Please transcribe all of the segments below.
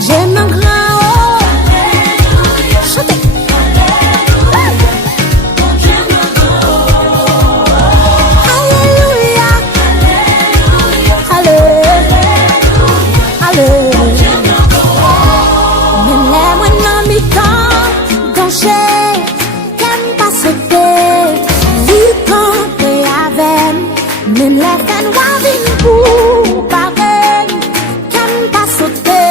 Dieu non grand haut. Chantez. Alléluia. Alléluia. Même les moins dans mi-temps, danger, qu'aime pas sauter, lui camper avec, même les peines wavin pour pareil, qu'aime pas sauter,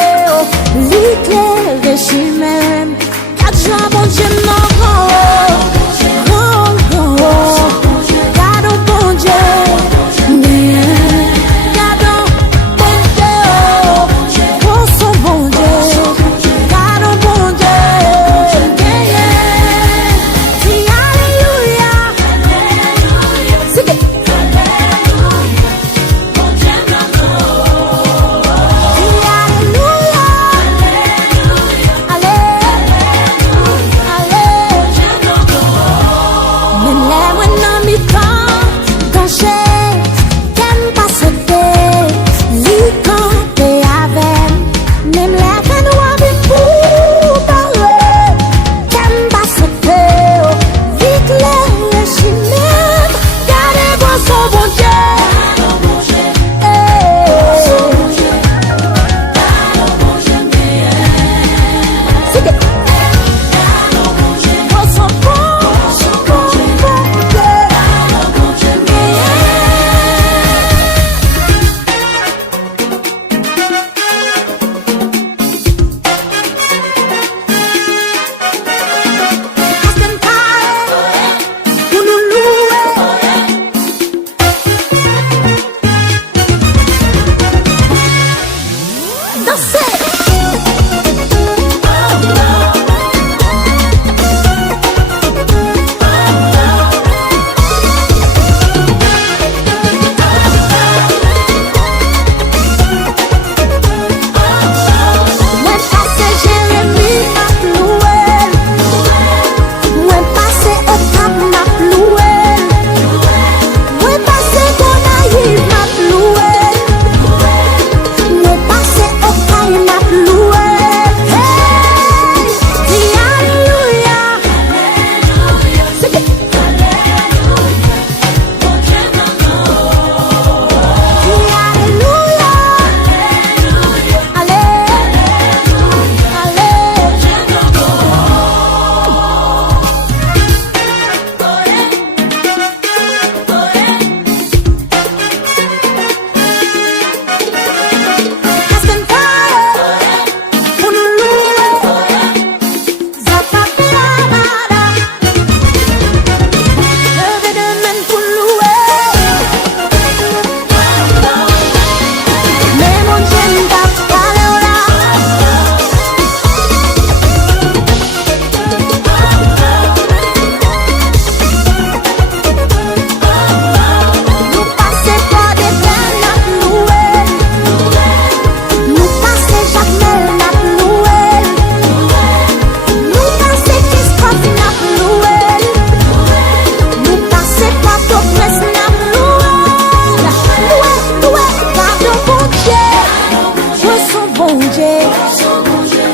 lui clairer chez même, quatre jours bon Dieu non grand, gardons bon Dieu, gardons bon Dieu, pour son bon Dieu. Bon Dieu,